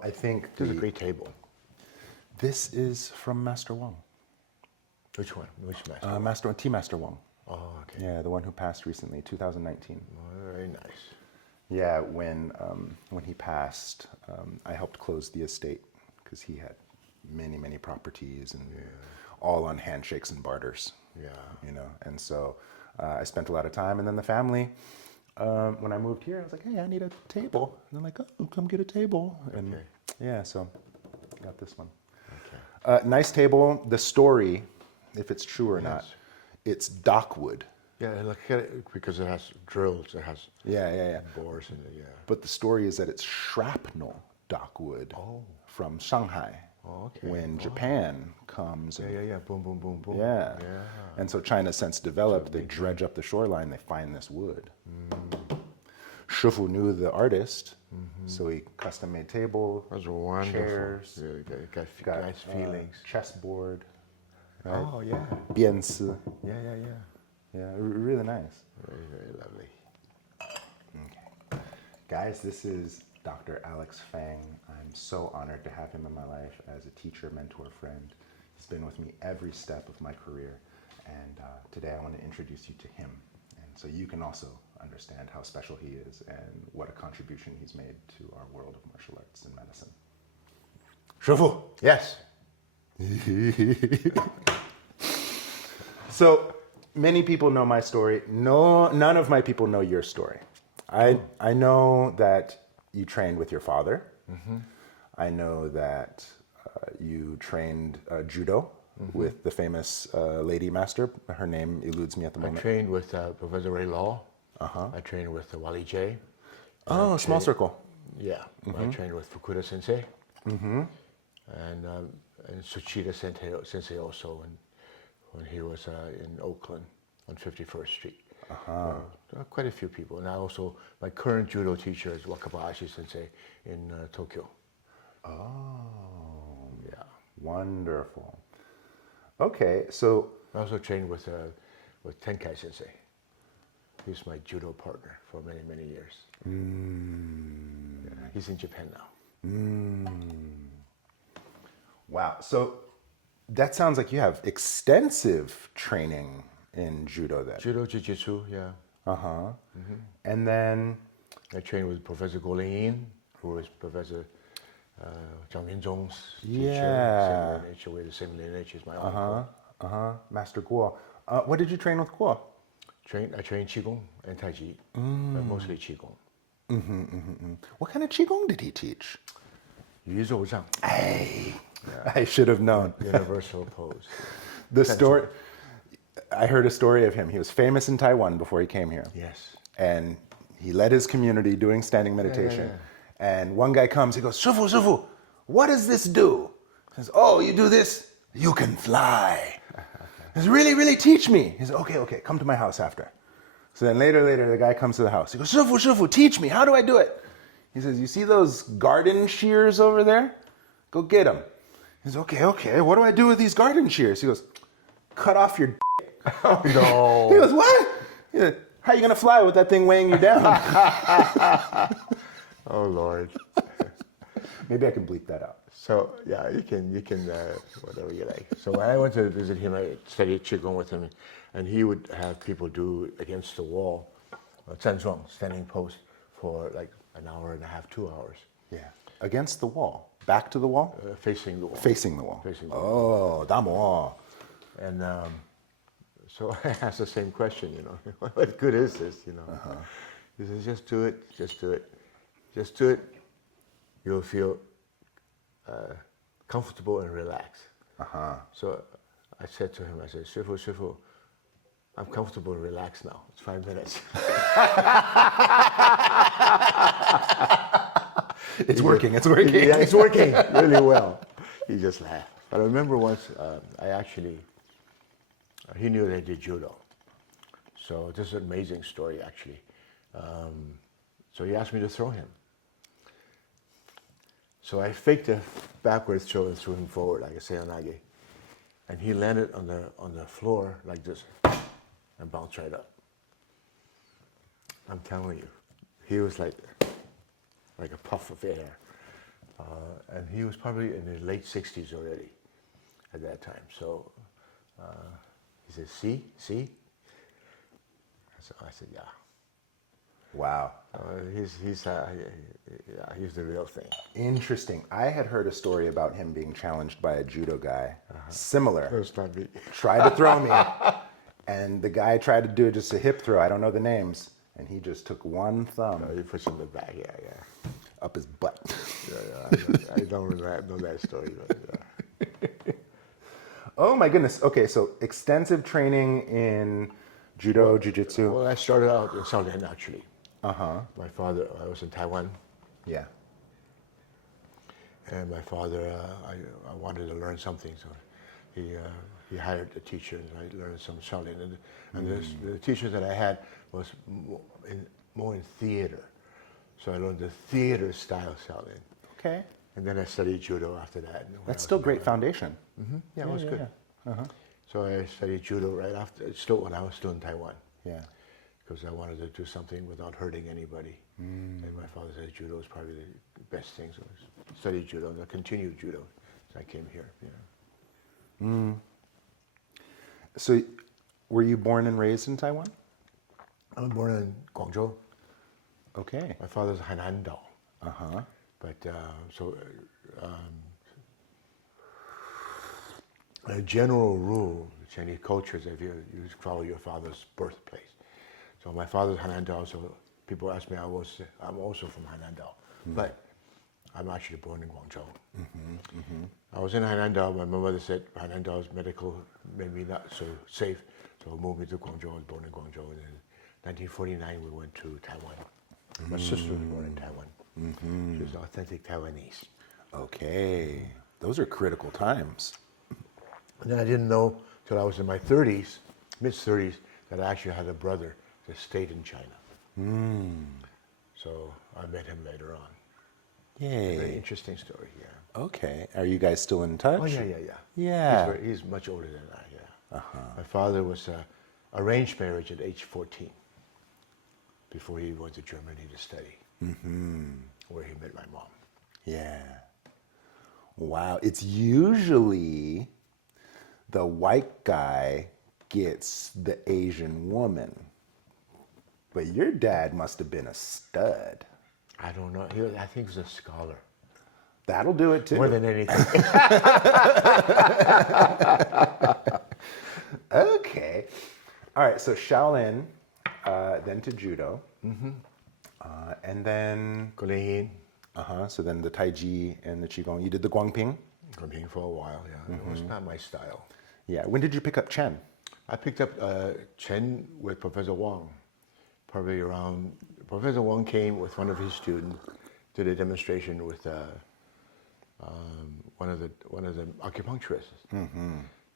Well, I think This is a great table. this is from Master Wang. Which one? Which master? Tea Master Wang. Oh, okay. Yeah, the one who passed recently, 2019. Oh, very nice. Yeah, when he passed, I helped close the estate because he had many properties and all on handshakes and barters. Yeah. You know, and so I spent a lot of time, and then the family. When I moved here, I was like, "Hey, I need a table," and they're like, "Oh, come get a table." And yeah, so I got this one. Okay. Nice table. The story, if it's true or not, it's dockwood. Yeah, look at it because it has drills. It has bores in it. Yeah. But the story is that it's shrapnel dockwood from Shanghai. Oh, okay. When Japan comes. Yeah. Boom, boom, boom, boom. Yeah. And so China, since developed, they dredge up the shoreline, they find this wood. Shifu knew the artist, so he custom made table, Those are wonderful. chairs, got nice feelings. chessboard, right? Oh, yeah. Biansi. Yeah. Yeah, really nice. Very, very lovely. Okay. Guys, this is Dr. Alex Feng. I'm so honored to have him in my life as a teacher, mentor, friend. He's been with me every step of my career. And today I want to introduce you to him. And so you can also understand how special he is and what a contribution he's made to our world of martial arts and medicine. Shifu. Yes. So many people know my story. No, none of my people know your story. I know that you trained with your father. I know that you trained judo with the famous lady master. Her name eludes me at the moment. I trained with Professor Ray Law. I trained with Wally J. Oh, small circle. Yeah. I trained with Fukuda Sensei. And Suchida Sensei also when he was in Oakland on 51st Street. Quite a few people. And I also, my current judo teacher is Wakabayashi Sensei in Tokyo. Oh. Yeah. Wonderful. Okay, so... I also trained with Tenkai Sensei. He's my judo partner for many years. Yeah, he's in Japan now. Wow. So that sounds like you have extensive training in judo then. Judo, jiu-jitsu, yeah. And then... I trained with Professor Go Ling-yin, who is Professor Zhang Minzhong's teacher. Yeah. Same lineage, with the same lineage as my uncle. Master Guo. What did you train with Guo? I trained Qigong and Tai Chi, but mostly Qigong. What kind of Qigong did he teach? 鱼肉杖. Hey, I should have known. Universal pose. The story, I heard a story of him. He was famous in Taiwan before he came here. Yes. And he led his community doing standing meditation. And one guy comes, he goes, Shifu, what does this do? He says, oh, you do this, you can fly. He says, really, teach me. He says, okay, come to my house after. So then later, the guy comes to the house. He goes, Shifu, teach me, how do I do it? He says, you see those garden shears over there? Go get them. He says, okay, what do I do with these garden shears? He goes, cut off your dick. Oh, no. He goes, what? He said, how are you going to fly with that thing weighing you down? Oh, Lord. Maybe I can bleep that out. So, yeah, you can whatever you like. So when I went to visit him, I studied Qigong with him, and he would have people do against the wall, 站桩, standing pose, for like an hour and a half, 2 hours. Yeah. Against the wall. Back to the wall? Facing the wall. Facing the wall. Facing the wall. Oh, damo. And so I asked the same question, what good is this, He says, just do it. You'll feel comfortable and relaxed. So I said to him, I said, Shifu, I'm comfortable and relaxed now. It's 5 minutes. It's working. Yeah, it's working really well. He just laughed. But I remember once, he knew that I did judo. So this is an amazing story, actually. So he asked me to throw him. So I faked a backwards throw and threw him forward like a seonage. And he landed on the floor like this and bounced right up. I'm telling you, he was like a puff of air. He was probably in his late 60s already at that time. So he said, see? So I said, yeah. Wow. He's the real thing. Interesting. I had heard a story about him being challenged by a judo guy. Similar. First time he... Tried to throw me. And the guy tried to do just a hip throw. I don't know the names. And he just took one thumb. He pushed him in the back, yeah. Up his butt. Yeah. I don't know that story. But, Oh my goodness. Okay, so extensive training in judo, jiu-jitsu. Well, I started out in Shaolin, actually. Uh-huh. My father, I was in Taiwan. Yeah. And my father, I wanted to learn something, so he hired a teacher, and I learned some Shaolin. And the teacher that I had was more in theater, so I learned the theater style Shaolin. Okay. And then I studied judo after that. That's still great foundation. Yeah, it was good. Uh-huh. So I studied judo right after, when I was still in Taiwan. Yeah. Because I wanted to do something without hurting anybody. And my father said judo is probably the best thing. So I studied judo and I continued judo as I came here. Yeah. So were you born and raised in Taiwan? I was born in Guangzhou. Okay. My father's Hainan Dao. Uh-huh. But a general rule, Chinese culture is if you follow your father's birthplace. So my father's Hainan Dao, so people ask me, I'm also from Hainan Dao. But I'm actually born in Guangzhou. I was in Hainan Dao. My mother said Hainan Dao's medical made me not so safe, so I moved me to Guangzhou. I was born in Guangzhou. And in 1949, we went to Taiwan. My sister was born in Taiwan. She was authentic Taiwanese. Okay. Those are critical times. And then I didn't know till I was in my 30s, mid-30s, that I actually had a brother that stayed in China. So I met him later on. Yay. Very interesting story, yeah. Okay. Are you guys still in touch? Oh, yeah. Yeah. He's much older than I, yeah. My father was arranged marriage at age 14 before he went to Germany to study, where he met my mom. Yeah. Wow. It's usually the white guy gets the Asian woman. But your dad must have been a stud. I don't know. I think he was a scholar. That'll do it too. More than anything. Okay. All right. So Shaolin, then to judo, and then Guan. So then the Tai Chi and the Qigong. You did the Guangping. Guan for a while, yeah. It was not my style. Yeah. When did you pick up Chen? I picked up Chen with Professor Wang. Probably around, Professor Wang came with one of his students, did a demonstration with one of the acupuncturists.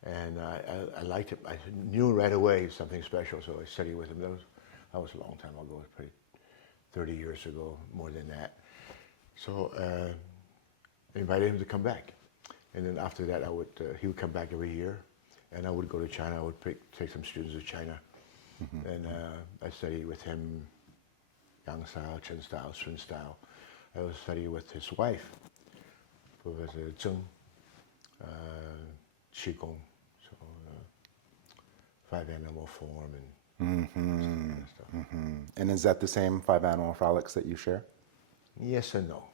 And I liked it. I knew right away something special, so I studied with him. That was a long time ago, probably 30 years ago, more than that. So I invited him to come back. And then after that, he would come back every year, and I would go to China. I would take some students to China. And I studied with him, Yang style, Chen style, Sun style. I also studied with his wife, Professor Zheng, Qigong, so 5 animal form and stuff. And is that the same 5 animal frolics that you share? Yes and no.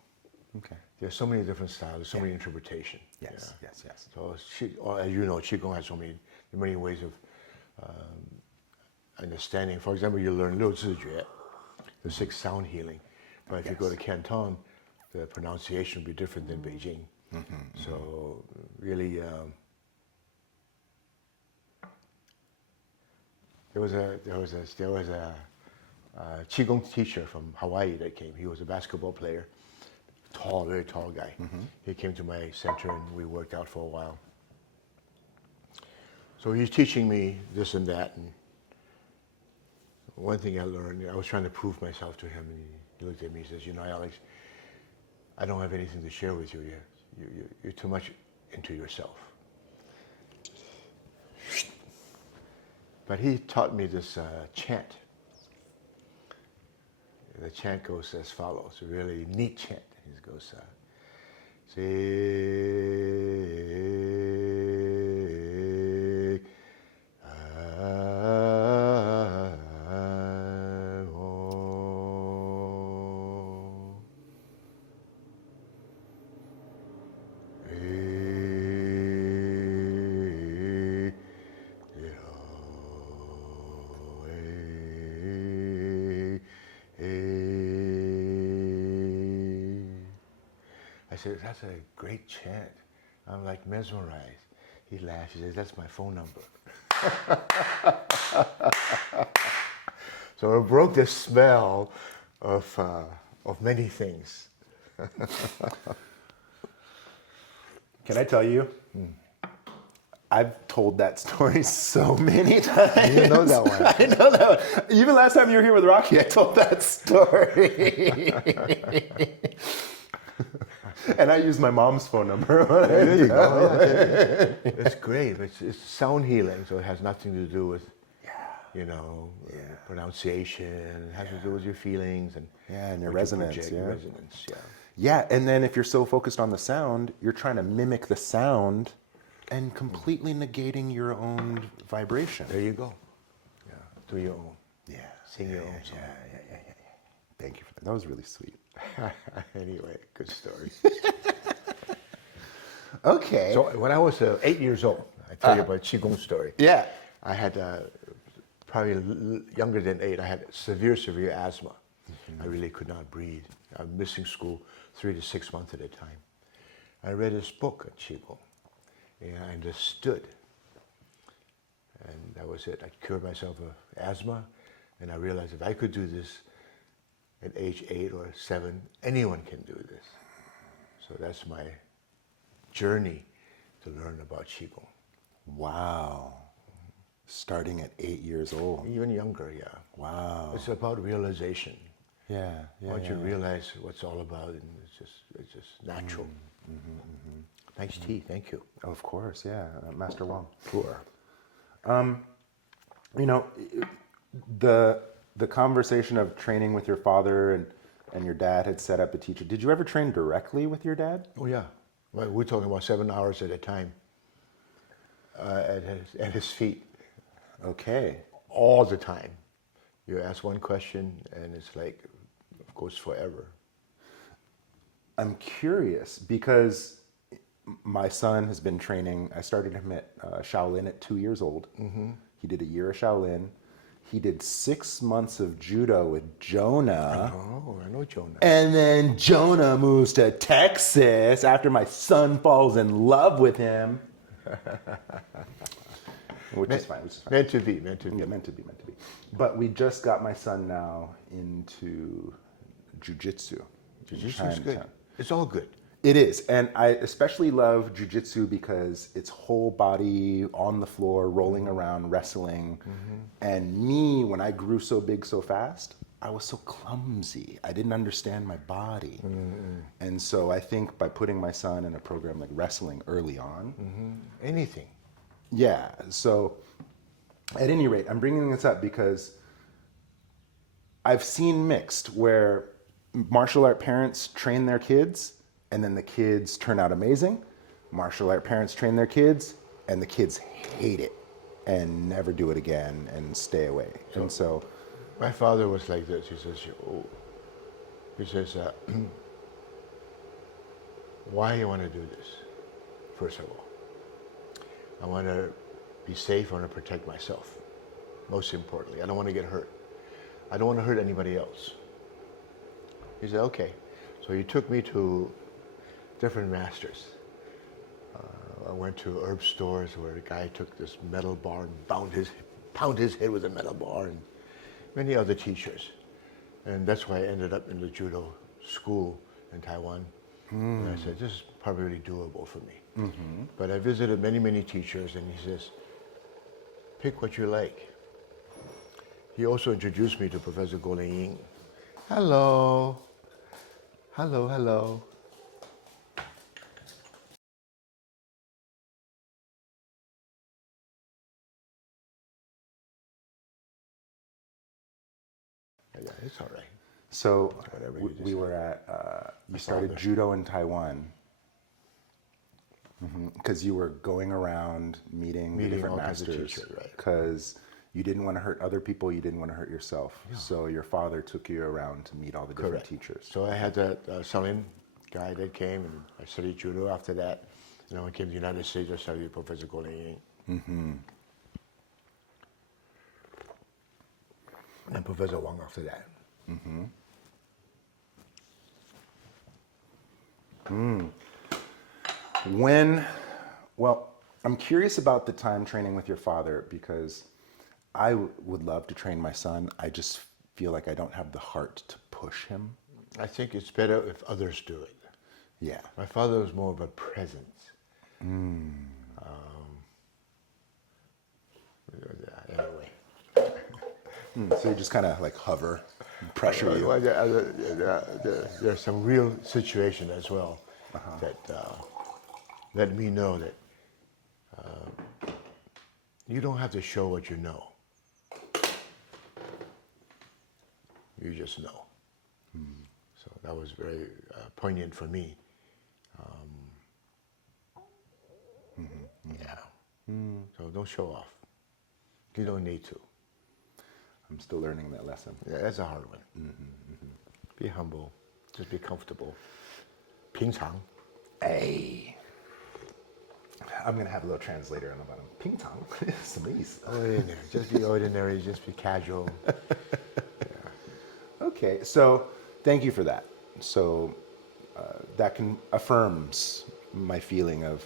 Okay. There's so many different styles, so many interpretations. Yes. So, as you know, Qigong has so many ways of understanding. For example, you learn 6 zhijue, the 6 sound healing. But if you go to Canton, the pronunciation will be different than Beijing. So really, there was a Qigong teacher from Hawaii that came. He was a basketball player, very tall guy. He came to my center and we worked out for a while. So he's teaching me this and that. And one thing I learned, I was trying to prove myself to him, and he looked at me and says, "You know, Alex, I don't have anything to share with you. You're too much into yourself." But he taught me this chant. The chant goes as follows, a really neat chant. It goes, I said, that's a great chant. I'm like mesmerized. He laughed. He says, that's my phone number. So it broke the spell of many things. Can I tell you? I've told that story so many times. You know that one. I know that one. Even last time you were here with Rocky, I told that story. And I used my mom's phone number. There you go. Yeah, it's great. It's sound healing, so it has nothing to do with, pronunciation. It has to do with your feelings and your what you resonance. project, Yeah. resonance. Yeah. Yeah, and then if you're so focused on the sound, you're trying to mimic the sound and completely negating your own vibration. There you go. Yeah. Do your own. Yeah. Sing your own song. Yeah. Thank you for that. That was really sweet. Anyway, good story. Okay. So when I was 8 years old, I tell you about Qigong story. Yeah. I had probably younger than 8. I had severe asthma. I really could not breathe. I was missing school 3 to 6 months at a time. I read this book on Qigong, and I understood. And that was it. I cured myself of asthma, and I realized if I could do this at age 8 or 7, anyone can do this. So that's my journey to learn about Qigong. Wow. Starting at 8 years old. Even younger, yeah. Wow. It's about realization. Yeah. Once you realize what it's all about, and it's just natural. Nice tea, thank you. Of course, yeah. Master Wong. Sure. The conversation of training with your father and your dad had set up a teacher. Did you ever train directly with your dad? Oh yeah. Well, we're talking about 7 hours at a time at his feet. Okay. All the time. You ask one question and it's like, it goes forever. I'm curious because my son has been training. I started him at Shaolin at 2 years old. He did a year of Shaolin. He did 6 months of judo with Jonah. Oh, I know Jonah. And then Jonah moves to Texas after my son falls in love with him. Which is fine. Meant to be. Yeah, meant to be. But we just got my son now into jiu-jitsu. Jiu-Jitsu is good. It's all good. It is. And I especially love jiu-jitsu because it's whole body on the floor, rolling around, wrestling. And me, when I grew so big so fast, I was so clumsy. I didn't understand my body. And so I think by putting my son in a program like wrestling early on. Anything. Yeah. So at any rate, I'm bringing this up because I've seen mixed where martial art parents train their kids and then the kids turn out amazing. Martial art parents train their kids and the kids hate it and never do it again and stay away. And so My father was like this. He says, why you want to do this? First of all, I want to be safe. I want to protect myself. Most importantly, I don't want to get hurt. I don't want to hurt anybody else. He said, okay. So he took me to different masters. I went to herb stores where the guy took this metal bar and pound his head with a metal bar, and many other teachers. And that's why I ended up in the judo school in Taiwan. And I said, this is probably really doable for me. But I visited many teachers, and he says, pick what you like. He also introduced me to Professor Golan Ying. Hello. Hello. Yeah, it's all right. So Whatever you we were at, you started judo in Taiwan. Because you were going around meeting the different all kinds of masters. teachers, right. Because you didn't want to hurt other people, you didn't want to hurt yourself. So your father took you around to meet all the different teachers. So I had that Salim guy that came, and I studied judo after that. And when I came to the United States, I studied with Professor Guan. And Professor Wang after that. Well, I'm curious about the time training with your father because I would love to train my son. I just feel like I don't have the heart to push him. I think it's better if others do it. Yeah. My father was more of a presence. Anyway. So you just kind of like hover, and pressure you. Well, there's some real situation as well that let me know that you don't have to show what you know. You just know. So that was very poignant for me. So don't show off. You don't need to. I'm still learning that lesson. Yeah, that's a hard one. Be humble. Just be comfortable. 平常. Hey. I'm going to have a little translator on the bottom. 平常. It's Ordinary. Just be ordinary. Just be casual. Okay, so thank you for that. So that affirms my feeling of,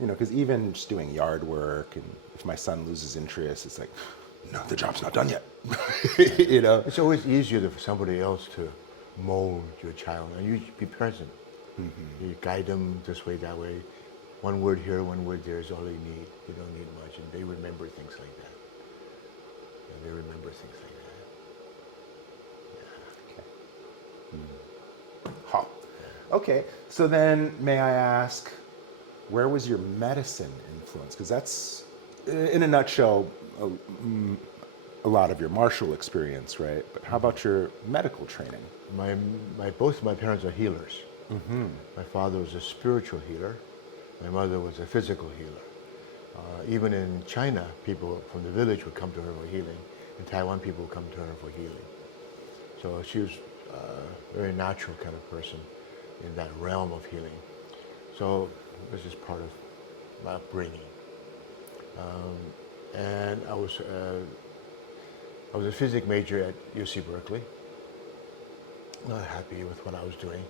because even just doing yard work, and if my son loses interest, it's like, no, the job's not done yet. It's always easier for somebody else to mold your child, and you be present. You guide them this way, that way. One word here, one word there is all you need. You don't need much, and they remember things like that. And they remember things like that. Huh. Okay, so then may I ask, where was your medicine influence? Because that's, in a nutshell, a lot of your martial experience, right? But how about your medical training? Both of my parents are healers. My father was a spiritual healer. My mother was a physical healer. Even in China, people from the village would come to her for healing. In Taiwan, people would come to her for healing. So she was a very natural kind of person in that realm of healing. So this is part of my upbringing. And I was a physics major at UC Berkeley. Not happy with what I was doing.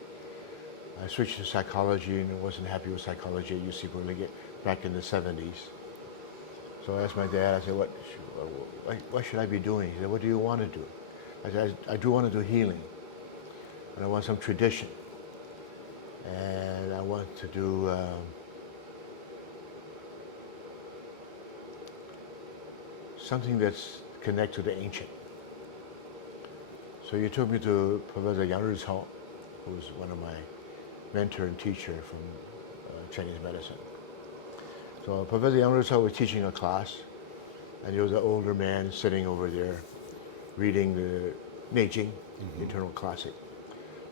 I switched to psychology and wasn't happy with psychology at UC Berkeley back in the 70s. So I asked my dad, I said, what should I be doing? He said, what do you want to do? I said, I do want to do healing. And I want some tradition. And I want to do something that's connected to the ancient. So you took me to Professor Yang Rizhao, who was one of my mentor and teacher from Chinese medicine. So Professor Yang Rizhao was teaching a class, and there was an older man sitting over there reading the Neijing, internal classic.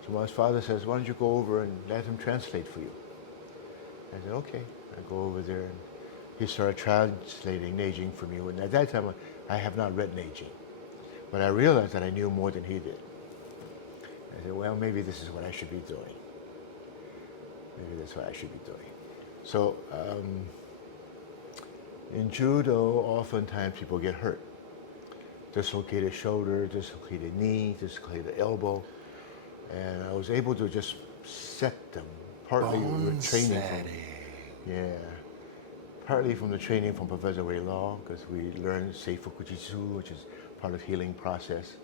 So my father says, why don't you go over and let him translate for you? I said, okay. I go over there, and he started translating Neijing for me. And at that time, I have not read Neijing. But I realized that I knew more than he did. I said, well, maybe this is what I should be doing. Maybe that's what I should be doing. So in judo, oftentimes people get hurt. Dislocated shoulder, dislocated knee, dislocated elbow. And I was able to just set them. Partly with training partly from the training from Professor Wei Law, because we learned Seifuku Jitsu, which is part of healing process.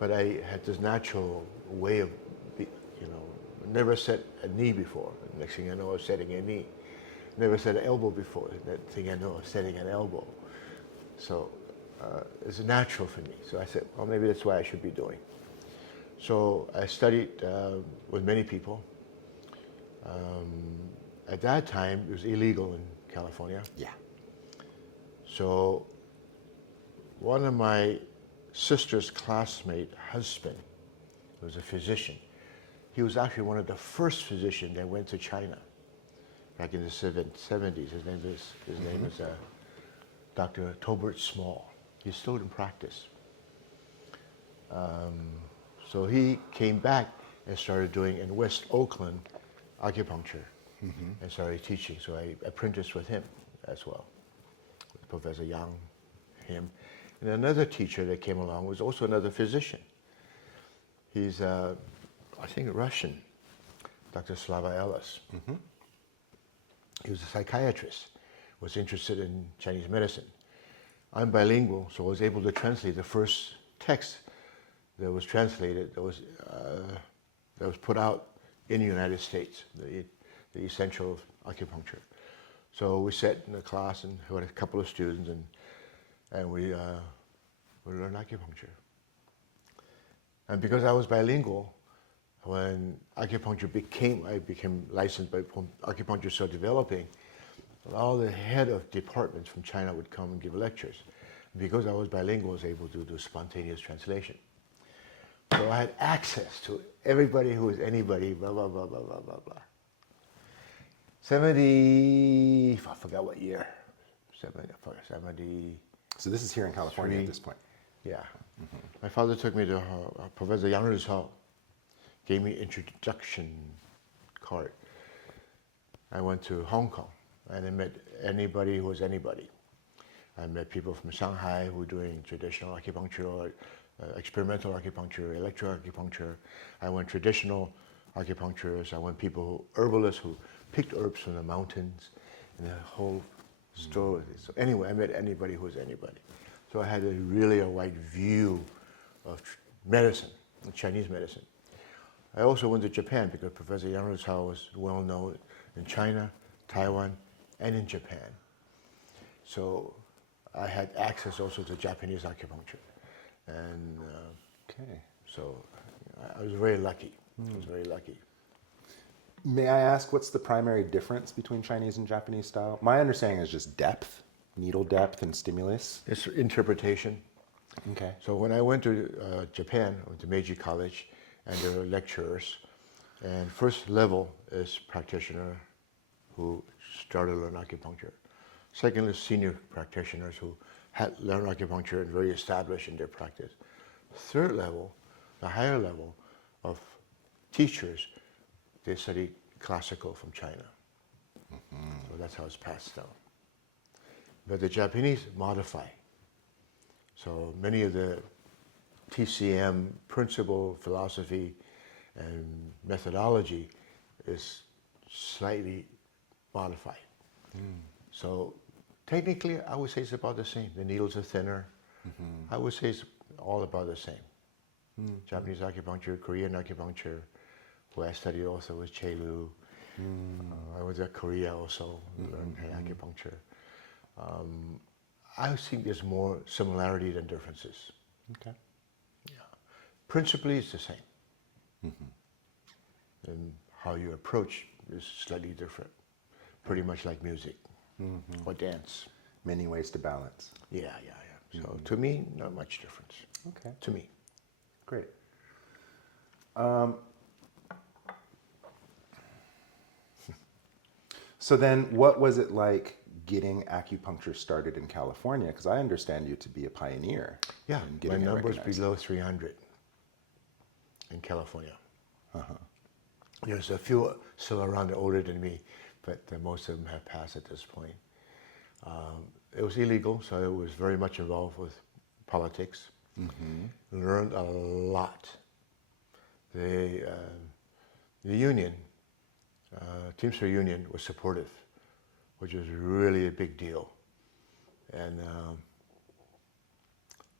But I had this natural way of, never set a knee before. Next thing I know, I was setting a knee. Never set an elbow before. That thing I know, I was setting an elbow. So it's natural for me. So I said, well, maybe that's what I should be doing. So I studied with many people. At that time, it was illegal in California. Yeah. So one of my sister's classmate husband was a physician. He was actually one of the first physicians that went to China back in the 70s. His name is Dr. Tolbert Small. He's still in practice. So he came back and started doing in West Oakland acupuncture and started teaching. So I apprenticed with him as well, with Professor Yang, him. And another teacher that came along was also another physician. He's, I think, Russian, Dr. Slava Ellis. He was a psychiatrist, was interested in Chinese medicine. I'm bilingual, so I was able to translate the first text that was translated, that was put out in the United States, the essential of acupuncture. So we sat in the class and we had a couple of students, and we learned acupuncture. And because I was bilingual, when I became licensed, but when acupuncture started developing, all the head of departments from China would come and give lectures. And because I was bilingual, I was able to do spontaneous translation. So I had access to everybody who was anybody, blah, blah, blah, blah, blah, blah, blah. 70, I forgot what year, 70. So this is here in California at this point. Yeah. My father took me to Professor Yang's house, gave me introduction card. I went to Hong Kong and I met anybody who was anybody. I met people from Shanghai who were doing traditional acupuncture, or experimental acupuncture, electroacupuncture. I went traditional acupuncturists. I went herbalists who picked herbs from the mountains, and the whole story. So anyway, I met anybody who was anybody. So I had really a wide view of medicine, Chinese medicine. I also went to Japan because Professor Yang Hao was well known in China, Taiwan, and in Japan. So I had access also to Japanese acupuncture. And so I was very lucky. I was very lucky. May I ask, what's the primary difference between Chinese and Japanese style? My understanding is just depth, needle depth and stimulus. It's interpretation. Okay. So when I went to Japan, I went to Meiji College, and there were lecturers. And first level is practitioner who started to learn acupuncture. Second is senior practitioners who had learned acupuncture and very established in their practice. Third level, the higher level of teachers, they study classical from China. So that's how it's passed down. But the Japanese modify. So many of the TCM principle, philosophy, and methodology is slightly modified. So technically, I would say it's about the same. The needles are thinner. I would say it's all about the same. Japanese acupuncture, Korean acupuncture, who I studied also with Chelu. I was at Korea also, learned acupuncture. I think there's more similarity than differences. Okay. Yeah. Principally, it's the same. And how you approach is slightly different. Pretty much like music or dance. Many ways to balance. Yeah. So to me, not much difference. Okay. To me. Great. So then what was it like getting acupuncture started in California? Because I understand you to be a pioneer. Yeah, in my getting it number's recognized. below 300 in California. There's a few still around older than me, but most of them have passed at this point. It was illegal, so I was very much involved with politics. Learned a lot. The union, Teamster Union, was supportive, which was really a big deal. And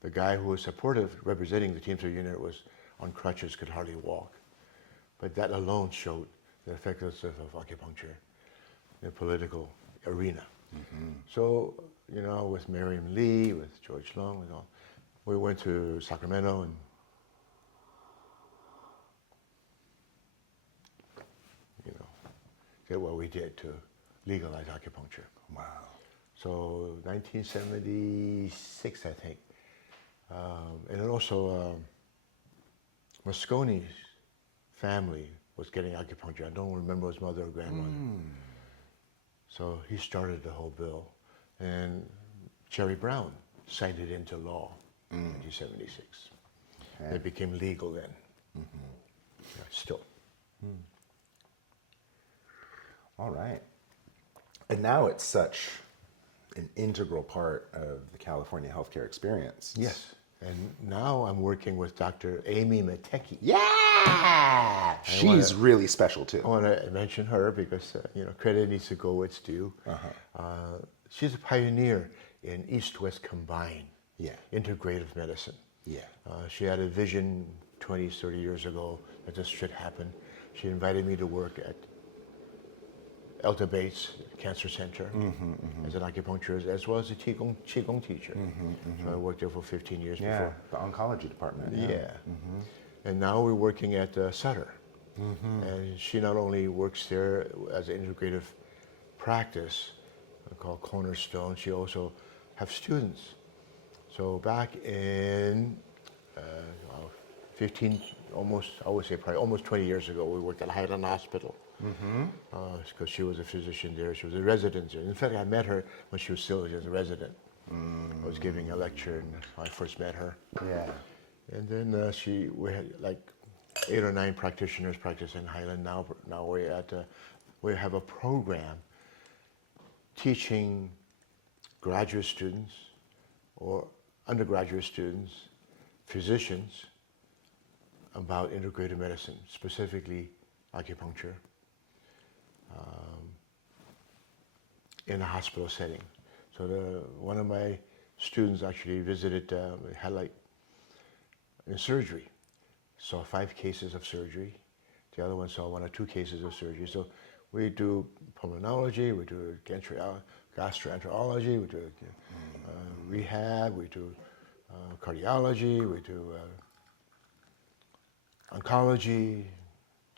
the guy who was supportive, representing the Teamster Union, was on crutches, could hardly walk. But that alone showed the effectiveness of acupuncture in the political arena. So, with Miriam Lee, with George Long, and all, we went to Sacramento and did what we did to legalize acupuncture. Wow. So 1976, I think. And then also Mosconi's family was getting acupuncture. I don't remember his mother or grandmother. So he started the whole bill, and Jerry Brown signed it into law in 1976. Okay. It became legal then. Yeah, still. All right. And now it's such an integral part of the California healthcare experience. Yes. And now I'm working with Dr. Amy Matecki. Yeah! She's really special too. I want to mention her because credit needs to go where it's due. She's a pioneer in East-West combined, integrative medicine. Yeah. She had a vision 20, 30 years ago that this should happen. She invited me to work at Elta Bates Cancer Center as an acupuncturist, as well as a Qigong teacher. So I worked there for 15 years before. The oncology department. Yeah. And now we're working at Sutter. And she not only works there as an integrative practice called Cornerstone, she also has students. So back in 15, almost, I would say probably almost 20 years ago, we worked at Highland Hospital. Because she was a physician there, she was a resident there. In fact, I met her when she was still just a resident. I was giving a lecture and I first met her. Yeah. And then we had like 8 or 9 practitioners practicing in Highland. Now we have a program teaching graduate students or undergraduate students, physicians, about integrative medicine, specifically acupuncture, in a hospital setting. So one of my students actually visited, had like in surgery, saw 5 cases of surgery. The other one saw 1 or 2 cases of surgery. So we do pulmonology, we do gastroenterology, we do rehab, we do cardiology, we do oncology,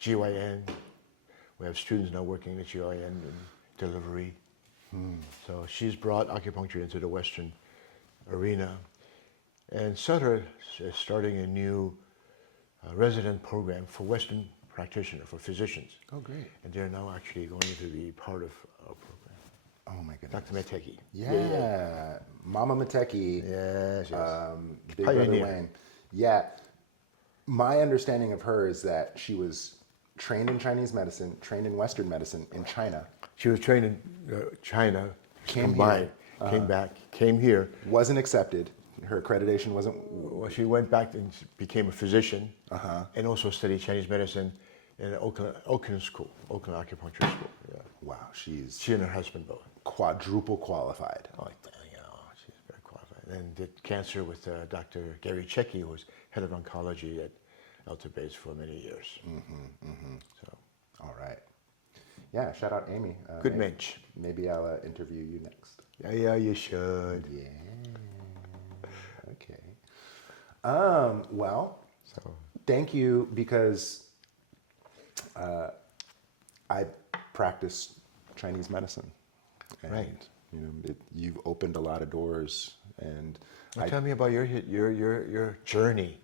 GYN. We have students now working at GYN and delivery. So she's brought acupuncture into the Western arena. And Sutter is starting a new resident program for Western practitioners, for physicians. Oh, great. And they're now actually going to be part of our program. Oh my goodness. Dr. Matecki. Yeah. Mama Matecki. Yes, yes. Big Brother Pioneer. Wayne. Yeah. My understanding of her is that she was trained in Chinese medicine, trained in Western medicine in China. She was trained in China, Came combined, here. came back, came here. Wasn't accepted. Her accreditation wasn't. Well, she went back and became a physician, and also studied Chinese medicine in Oakland School, Oakland Acupuncture School. Yeah. Wow, she's She and her husband both. quadruple qualified. Oh, she's very qualified. And did cancer with Dr. Gary Checki, who was head of oncology at Elta Bates for many years. So, All right. Yeah, shout out Amy. good maybe, mensch. Maybe I'll interview you next. Yeah, you should. Yeah. Okay. Well, So, thank you because I practice Chinese medicine. And, Right. You know, you've opened a lot of doors, and tell me about your journey.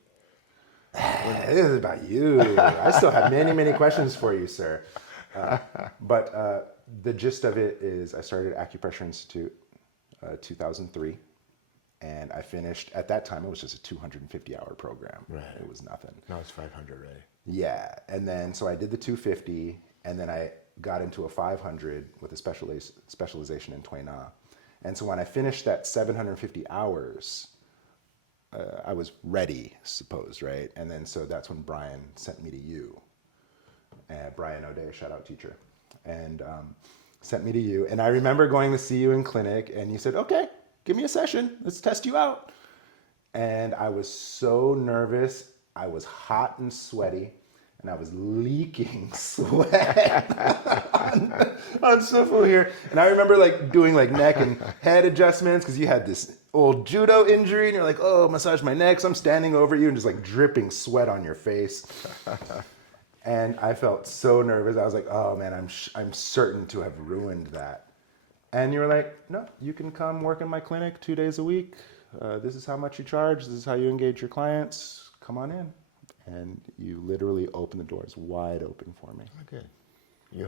it is about you. I still have many questions for you, sir. But the gist of it is I started Acupressure Institute 2003, and I finished, at that time, it was just a 250-hour program. Right. It was nothing. Now it's 500, right? Yeah, and then so I did the 250, and then I got into a 500 with a specialization in Tui Na. And so when I finished that 750 hours, I was ready, suppose, right? And then so that's when Brian sent me to you. Brian O'Day, shout out teacher, and sent me to you. And I remember going to see you in clinic, and you said, okay, give me a session. Let's test you out. And I was so nervous. I was hot and sweaty, and I was leaking sweat on Sufu here. And I remember like doing like neck and head adjustments because you had this old judo injury, and you're like, oh, massage my neck. So I'm standing over you and just like dripping sweat on your face. And I felt so nervous. I was like, oh man, I'm certain to have ruined that. And you were like, no, you can come work in my clinic 2 days a week. This is how much you charge. This is how you engage your clients. Come on in. And you literally opened the doors wide open for me. Okay. You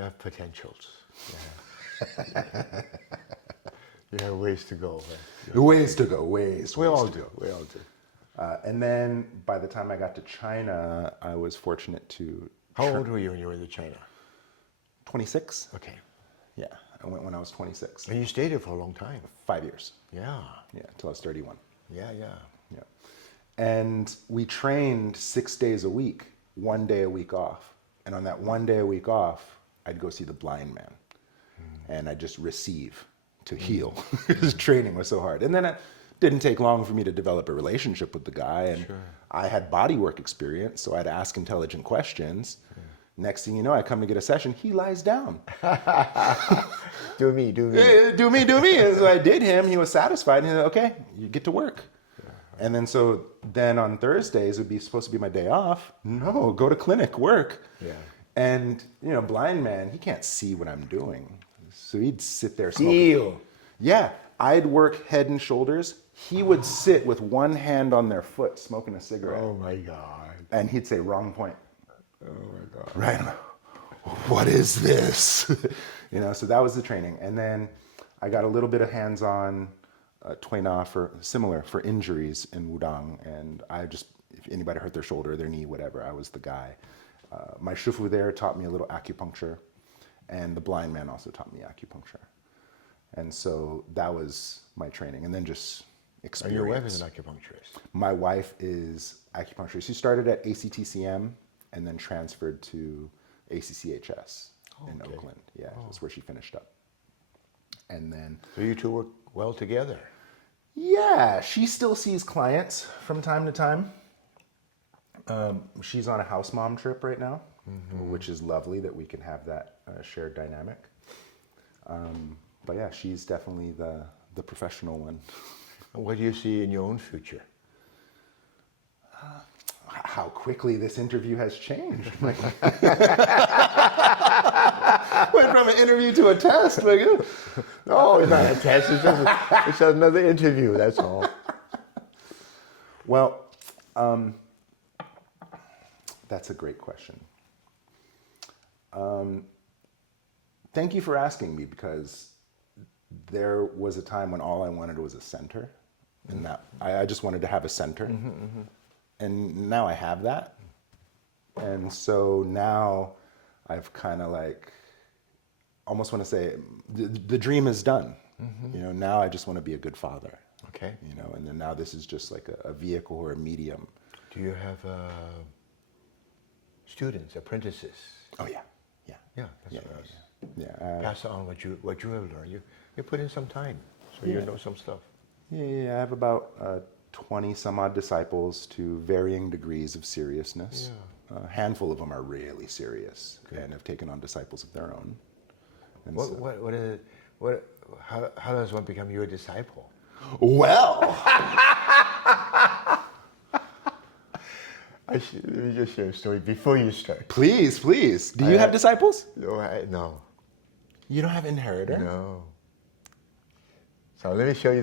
have potentials. Yeah. You have ways to go. Right? Ways to go, ways. We ways all to do. go. We all do. And then by the time I got to China, I was fortunate to. How old were you when you were in China? 26. Okay. Yeah, I went when I was 26. And you stayed there for a long time. 5 years. Yeah. Yeah, till I was 31. Yeah. Yeah. And we trained 6 days a week, 1 day a week off. And on that 1 day a week off, I'd go see the blind man. And I'd just receive to heal. His training was so hard. And then it didn't take long for me to develop a relationship with the guy. And I had body work experience, so I'd ask intelligent questions. Next thing you know, I come to get a session, he lies down. Do me. Do me. And so I did him. He was satisfied. And he said, okay, you get to work. And then on Thursdays, it would be supposed to be my day off. No, go to clinic, work. Yeah. And, blind man, he can't see what I'm doing. So he'd sit there smoking. Deal. Yeah, I'd work head and shoulders. He would sit with one hand on their foot smoking a cigarette. Oh my God. And he'd say, wrong point. Oh my God. Right. What is this? So that was the training. And then I got a little bit of hands-on Tuina for injuries in Wudang. And if anybody hurt their shoulder, their knee, whatever, I was the guy. My shifu there taught me a little acupuncture. And the blind man also taught me acupuncture. And so that was my training. And then just experience. And your wife is an acupuncturist? My wife is acupuncturist. She started at ACTCM and then transferred to ACCHS in Oakland. Yeah, that's where she finished up. And then... So you two work well together? Yeah, she still sees clients from time to time. She's on a house mom trip right now, which is lovely that we can have that shared dynamic. But yeah, she's definitely the professional one. What do you see in your own future? How quickly this interview has changed. Went from an interview to a test. No, it's not a test. It's just another interview, that's all. Well, that's a great question. Thank you for asking me, because there was a time when all I wanted was a center, and that I just wanted to have a center, and now I have that, and so now I've kind of almost want to say the dream is done. Now I just want to be a good father. Okay. And then now this is just like a vehicle or a medium. Do you have students, apprentices? Oh yeah. Yeah, that's what I was. Yeah. Pass on what you have learned. You put in some time, so you know some stuff. Yeah. I have about 20 some odd disciples to varying degrees of seriousness. Yeah. A handful of them are really serious and have taken on disciples of their own. And how does one become your disciple? Well, Let me just share a story before you start. please. Do you have disciples? No. You don't have inheritor? No. So let me share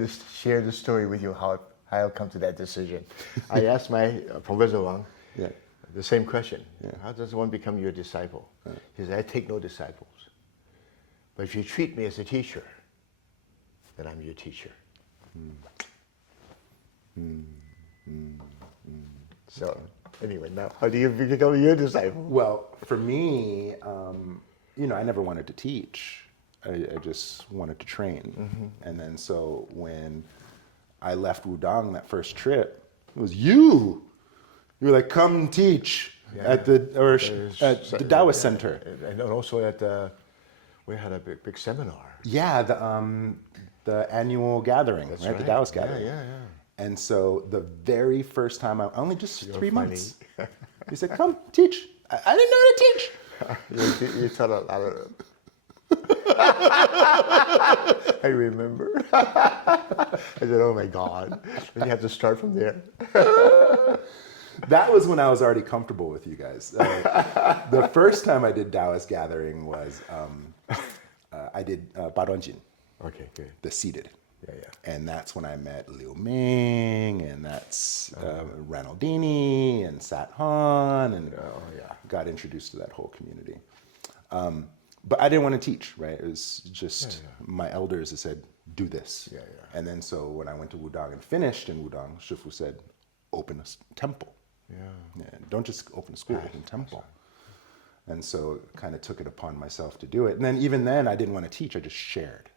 the story with you how I'll come to that decision. I asked my Professor Wang the same question. Yeah. How does one become your disciple? He said, I take no disciples. But if you treat me as a teacher, then I'm your teacher. So anyway, now how do you become your disciple? Well, for me, I never wanted to teach. I just wanted to train. And then so when I left Wudang that first trip, it was you. You were like, come teach at the Taoist Center. And also we had a big seminar. Yeah, the annual gathering, right? The Taoist gathering. Yeah. And so the very first time, only just You're 3 funny. months, he said, come teach. I didn't know how to teach. You taught a lot of I remember. I said, oh my God. And you have to start from there. That was when I was already comfortable with you guys. The first time I did Taoist gathering was, I did Baronjin, Okay, good. the seated. Yeah. And that's when I met Liu Ming, and that's Ranaldini, and Sat Han, and got introduced to that whole community. but I didn't want to teach, right? It was just my elders that said, do this. Yeah. And then so when I went to Wudang and finished in Wudang, Shifu said, open a temple. Yeah. Don't just open a school, open a temple. And so kind of took it upon myself to do it. And then even then, I didn't want to teach. I just shared.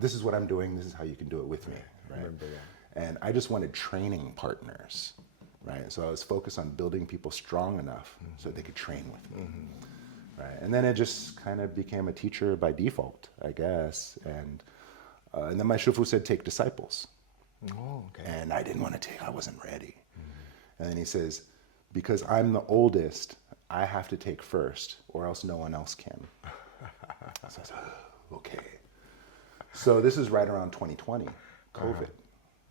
This is what I'm doing. This is how you can do it with me. Right? I remember that. And I just wanted training partners, right? So I was focused on building people strong enough so they could train with me, right? And then it just kind of became a teacher by default, I guess. And then my Shifu said, take disciples. Oh, okay. And I didn't want to take, I wasn't ready. And then he says, because I'm the oldest, I have to take first, or else no one else can. So I said, okay. So this is right around 2020, COVID,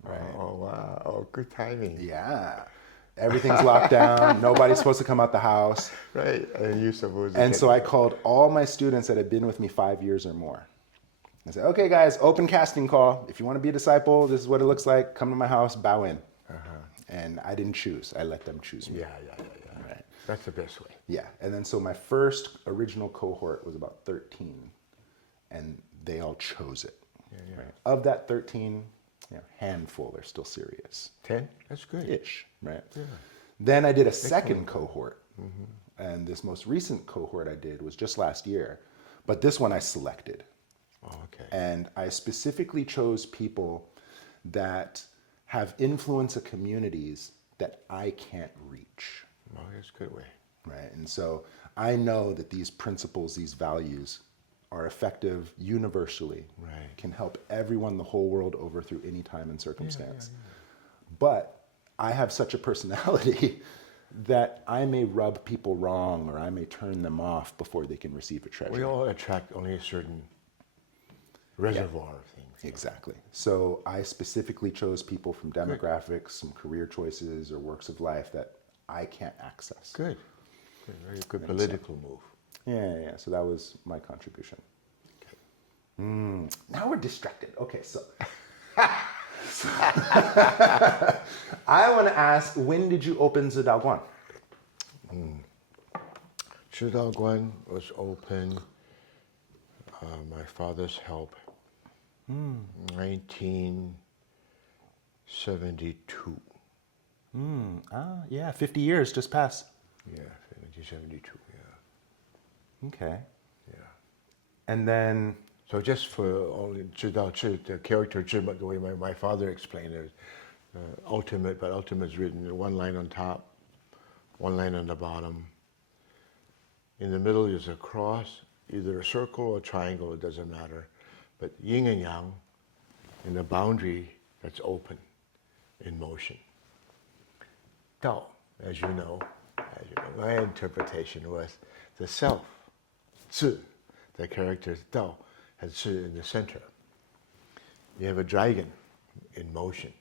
right? Oh, wow. Oh, good timing. Yeah. Everything's locked down. Nobody's supposed to come out the house. Right. And you supposed to And so I called all my students that had been with me 5 years or more. I said, okay, guys, open casting call. If you want to be a disciple, this is what it looks like. Come to my house, bow in. And I didn't choose. I let them choose me. Yeah. Right. That's the best way. Yeah. And then so my first original cohort was about 13. And they all chose it. Right? Of that 13, handful are still serious. 10? That's good. Ish, right? Yeah. Then I did a second cohort. And this most recent cohort I did was just last year. But this one I selected. Oh, okay. And I specifically chose people that have influence of communities that I can't reach. Oh, that's a good way. Right? And so I know that these principles, these values are effective universally, Right. can help everyone the whole world over through any time and circumstance. But I have such a personality that I may rub people wrong or I may turn them off before they can receive a treasure. We all attract only a certain reservoir of things. Exactly. So I specifically chose people from demographics, some career choices or works of life that I can't access. Good. Very good political move. Yeah. So that was my contribution. Okay. Now we're distracted. Okay, so I want to ask, when did you open Guan? Guan was open, my father's help, 1972. Yeah, 50 years just passed. Yeah, 1972, yeah. Okay. Yeah. And then, So just for only 知道 the character 知, the way my father explained it, ultimate, but ultimate is written in one line on top, one line on the bottom. In the middle is a cross, either a circle or a triangle, it doesn't matter. But yin and yang, in the boundary that's open, in motion. Dao, as you know, my interpretation was the self, 智, the character Dao has 智 in the center. You have a dragon in motion.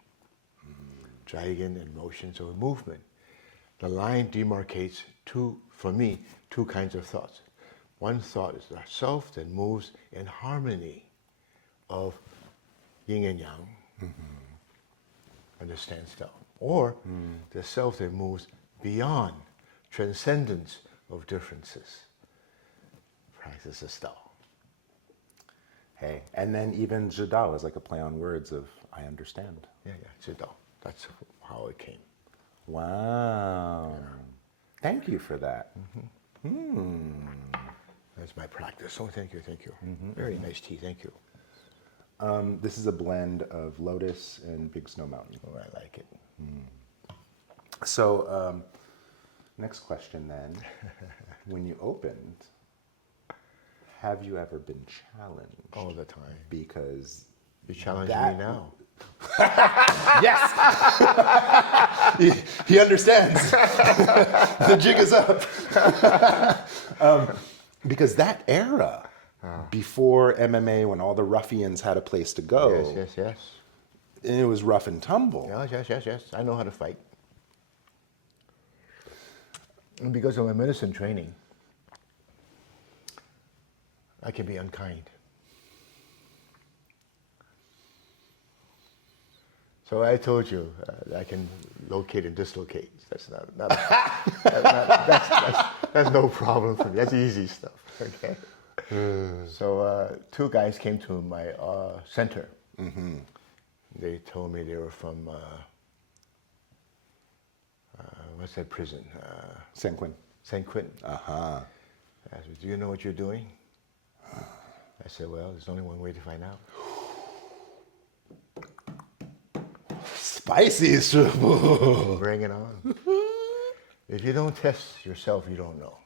Dragon in motion, so movement. The line demarcates for me, two kinds of thoughts. One thought is the self that moves in harmony of yin and yang, understands Tao. Or the self that moves beyond transcendence of differences, practices Tao. hey, and then even 知道 is like a play on words of I understand. Yeah, 知道. That's how it came. Wow. Thank you for that. That's my practice. Oh, thank you. Very nice tea, thank you. This is a blend of Lotus and Big Snow Mountain. Oh, I like it. So, next question then. When you opened, have you ever been challenged? All the time. Because You're challenging that- me now. yes, he understands. The jig is up. Because that era, before MMA, when all the ruffians had a place to go, Yes. it was rough and tumble. Yes. I know how to fight. And because of my medicine training, I can be unkind. So I told you I can locate and dislocate. That's that's no problem for me. That's easy stuff. Okay. So two guys came to my center. They told me they were from what's that prison? San Quentin. San Quentin. Uh-huh. I said, do you know what you're doing? I said, well, there's only one way to find out. Spicy soup. Bring it on. If you don't test yourself, you don't know.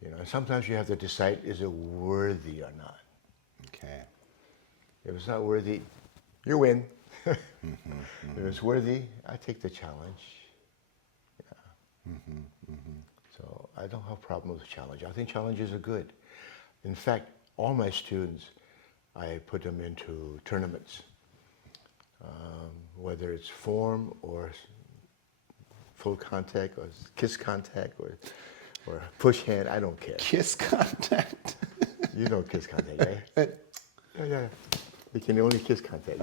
You know, sometimes you have to decide, is it worthy or not? Okay. If it's not worthy, you win. If it's worthy, I take the challenge. Yeah. So I don't have a problem with challenge. I think challenges are good. In fact, all my students, I put them into tournaments, whether it's form or full contact or kiss contact or push hand, I don't care. Kiss contact. You know kiss contact, right? Yeah. You can only kiss contact.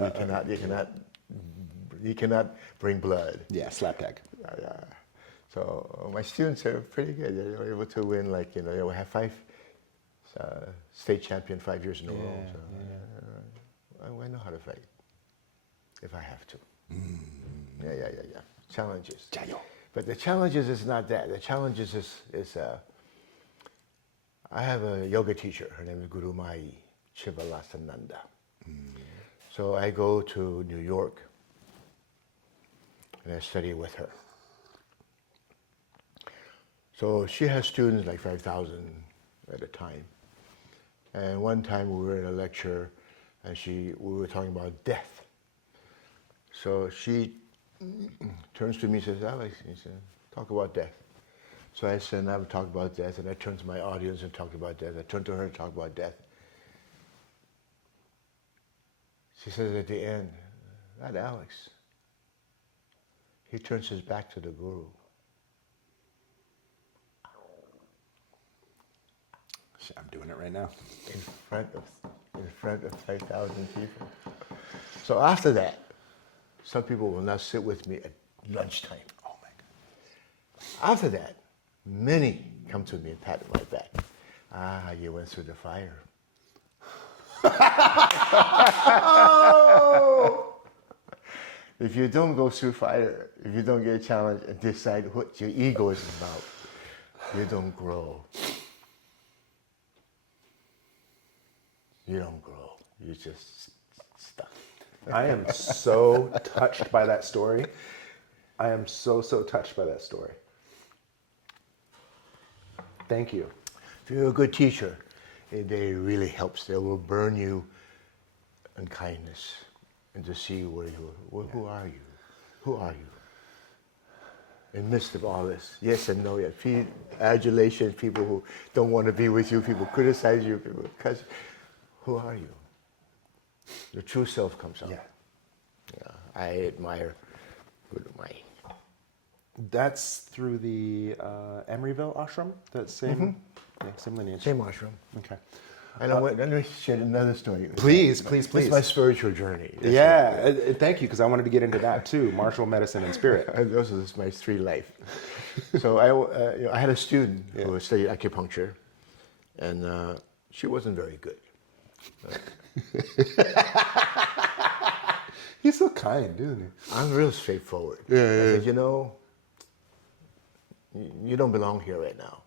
You cannot bring blood. Yeah, slap tag. Yeah. So my students are pretty good. They're able to win, like, you know, they have 5 state champion 5 years in a row. So I know how to fight if I have to. Yeah. Challenges. But the challenges is not that. The challenges is I have a yoga teacher. Her name is Guru Mai Chivalasananda. So I go to New York and I study with her. So she has students like 5,000 at a time. And one time we were in a lecture and we were talking about death. So she turns to me and says, Alex, he said, talk about death. So I said, I would talk about death, and I turned to my audience and talked about death. I turned to her and talked about death. She says at the end, that Alex, he turns his back to the Guru. I'm doing it right now. In front of 5,000 people. So after that, some people will not sit with me at lunchtime. Oh my God. After that, many come to me and pat my back. You went through the fire. If you don't go through fire, if you don't get a challenge and decide what your ego is about, you don't grow. You don't grow. You're just stuck. I am so touched by that story. I am so touched by that story. Thank you. If you're a good teacher, it really helps. They will burn you in kindness and to see who are you? Who are you? In the midst of all this, yes and no, yet adulation, people who don't want to be with you, people criticize you, people because who are you? Your true self comes out. Yeah, I admire Guru Mai. That's through the Emeryville ashram. That same, same lineage. Same ashram. Okay. And let me share another story. Please. It's my spiritual journey. Thank you, because I wanted to get into that too. Martial medicine and spirit. Those are my 3 life. So I had a student who studied acupuncture, and she wasn't very good. He's so kind, isn't he? I'm real straightforward. I said, you don't belong here right now.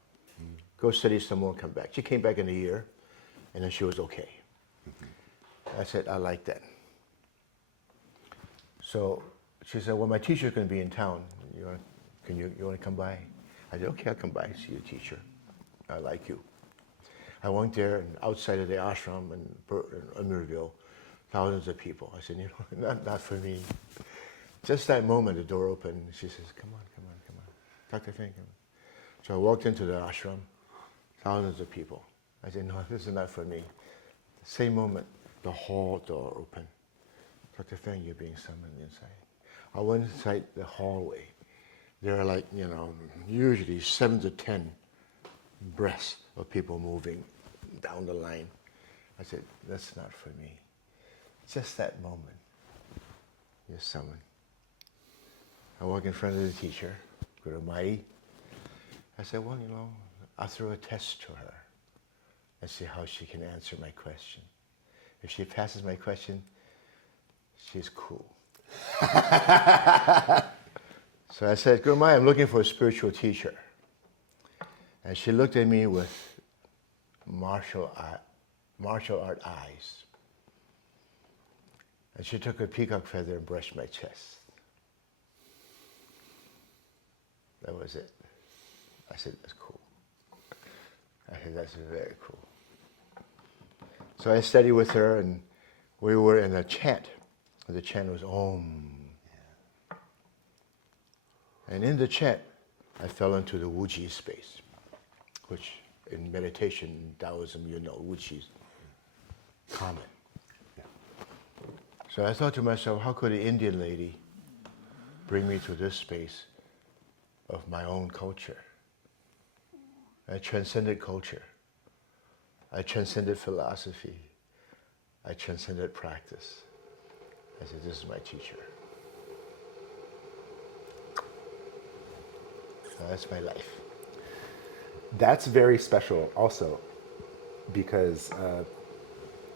Go study some more and come back. She came back in a year, and then she was okay. I said, I like that. So she said, well, my teacher's going to be in town. You want to come by? I said, okay, I'll come by and see your teacher. I like you. I went there, and outside of the ashram in Emeryville, thousands of people. I said, not for me. Just that moment, the door opened. She says, come on. Dr. Feng, come on. So I walked into the ashram, thousands of people. I said, no, this is not for me. The same moment, the hall door opened. Dr. Feng, you're being summoned inside. I went inside the hallway. There are usually 7 to 10 breaths of people moving down the line. I said, that's not for me. Just that moment, you're summoned. I walk in front of the teacher, Guru Mai. I said, well, I'll throw a test to her. and see how she can answer my question. If she passes my question, she's cool. So I said, Gurmai, I'm looking for a spiritual teacher. And she looked at me with martial art eyes. And she took a peacock feather and brushed my chest. That was it. I said, that's cool. I said, that's very cool. So I studied with her, and we were in a chant. The chant was Om. And in the chant, I fell into the Wuji space, which in meditation, in Taoism, you know, Wuji is common. So I thought to myself, how could an Indian lady bring me to this space of my own culture? I transcended culture. I transcended philosophy. I transcended practice. I said, this is my teacher. So that's my life. That's very special also, because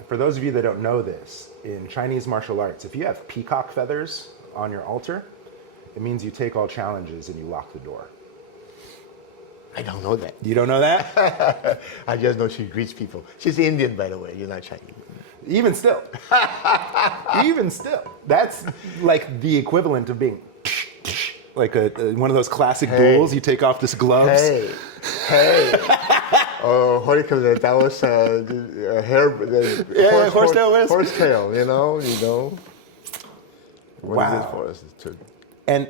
for those of you that don't know this, in Chinese martial arts, if you have peacock feathers on your altar, it means you take all challenges and you lock the door. I don't know that. You don't know that? I just know she greets people. She's Indian, by the way. You're not Chinese. Even still. Even still. That's like the equivalent of being like one of those classic duels. You take off this gloves. Hey. Oh, what do you call that? That was hair. Horsetail. You know. What is it for us? To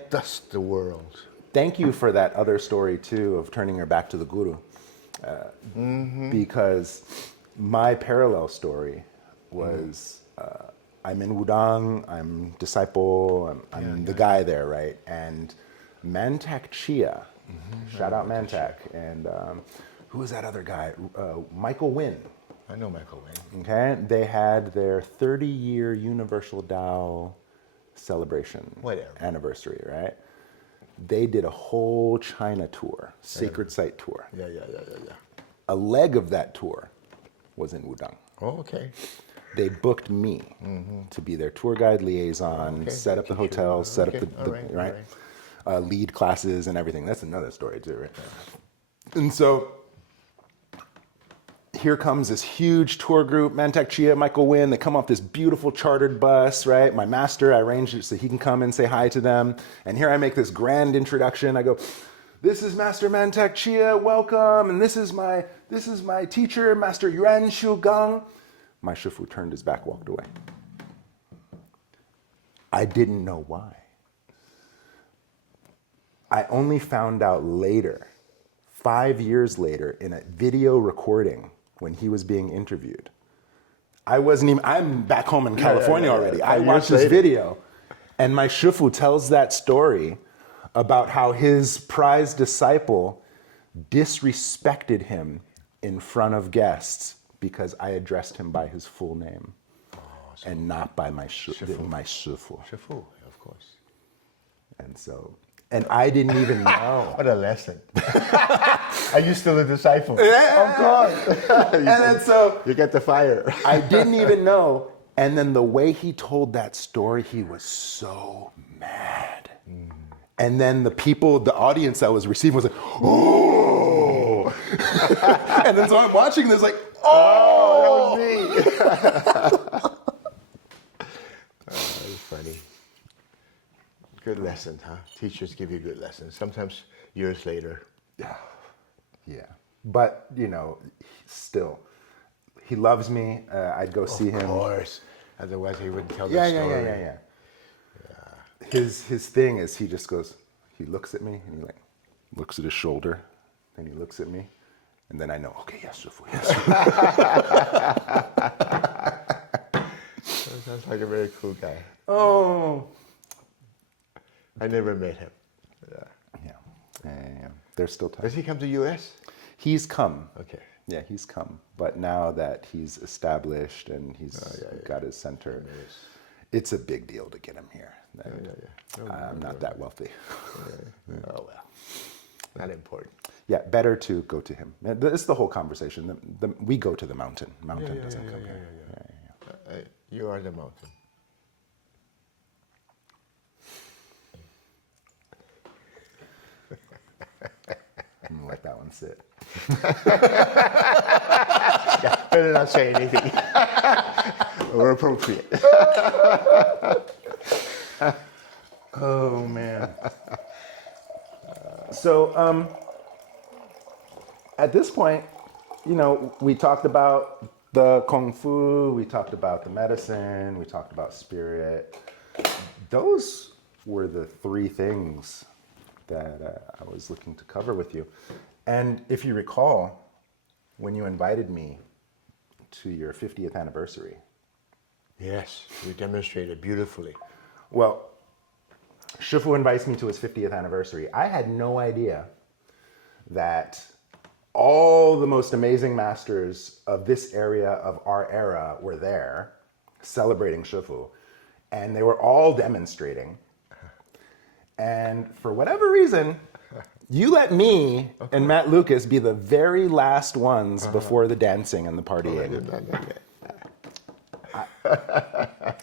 dust the world. Thank you for that other story too of turning your back to the guru, because my parallel story was I'm in Wudang, I'm disciple, I'm the guy there, right? And Mantak Chia, shout out Mantak, and who was that other guy? Michael Wynn. I know Michael Wynn. Okay, they had their 30-year Universal Tao celebration anniversary, right? They did a whole China tour, sacred site tour. Yeah. A leg of that tour was in Wudang. Oh, okay. They booked me to be their tour guide liaison, set up the hotel, set up the lead classes and everything. That's another story too, right? Yeah. And so here comes this huge tour group, Mantak Chia, Michael Wynn. They come off this beautiful chartered bus, right? My master, I arranged it so he can come and say hi to them. And here I make this grand introduction. I go, this is Master Mantak Chia, welcome. And this is my teacher, Master Yuan Shu Gang. My shifu turned his back, walked away. I didn't know why. I only found out later, 5 years later, in a video recording when he was being interviewed. I'm back home in California already. I watched this video, and my shifu tells that story about how his prized disciple disrespected him in front of guests because I addressed him by his full name and not by my shifu. Shifu, of course. And I didn't even know. What a lesson. Are you still a disciple? Yeah. Of course. And then so you get the fire. I didn't even know. And then the way he told that story, he was so mad. And then the audience that was receiving was like, oh. And then so I'm watching this like, oh, that was me. That was funny. Good lesson, huh? Teachers give you good lessons. Sometimes years later. Yeah. But, still, he loves me. I'd go see him. Of course. Otherwise, he wouldn't tell the story. Yeah. His thing is he just goes, he looks at me and he looks at his shoulder. Then he looks at me. And then I know, okay, yes, Shifu, yes. That sounds like a very cool guy. Oh. I never met him. Yeah. There's still time. Does he come to U.S.? He's come. Okay. Yeah, he's come. But now that he's established and he's got his center, it's a big deal to get him here. I'm not that wealthy. Oh, well. Not important. Yeah, better to go to him. It's the whole conversation. We go to the mountain. Mountain doesn't come here. You are the mountain. I'm gonna let that one sit. Better not say anything. Or appropriate. Oh man. So at this point, we talked about the kung fu, we talked about the medicine, we talked about spirit. Those were the three things that I was looking to cover with you. And if you recall, when you invited me to your 50th anniversary. Yes, you demonstrated beautifully. Well, Shifu invites me to his 50th anniversary. I had no idea that all the most amazing masters of this area of our era were there celebrating Shifu. And they were all demonstrating. And for whatever reason, you let me and Matt Lucas be the very last ones before the dancing and the partying.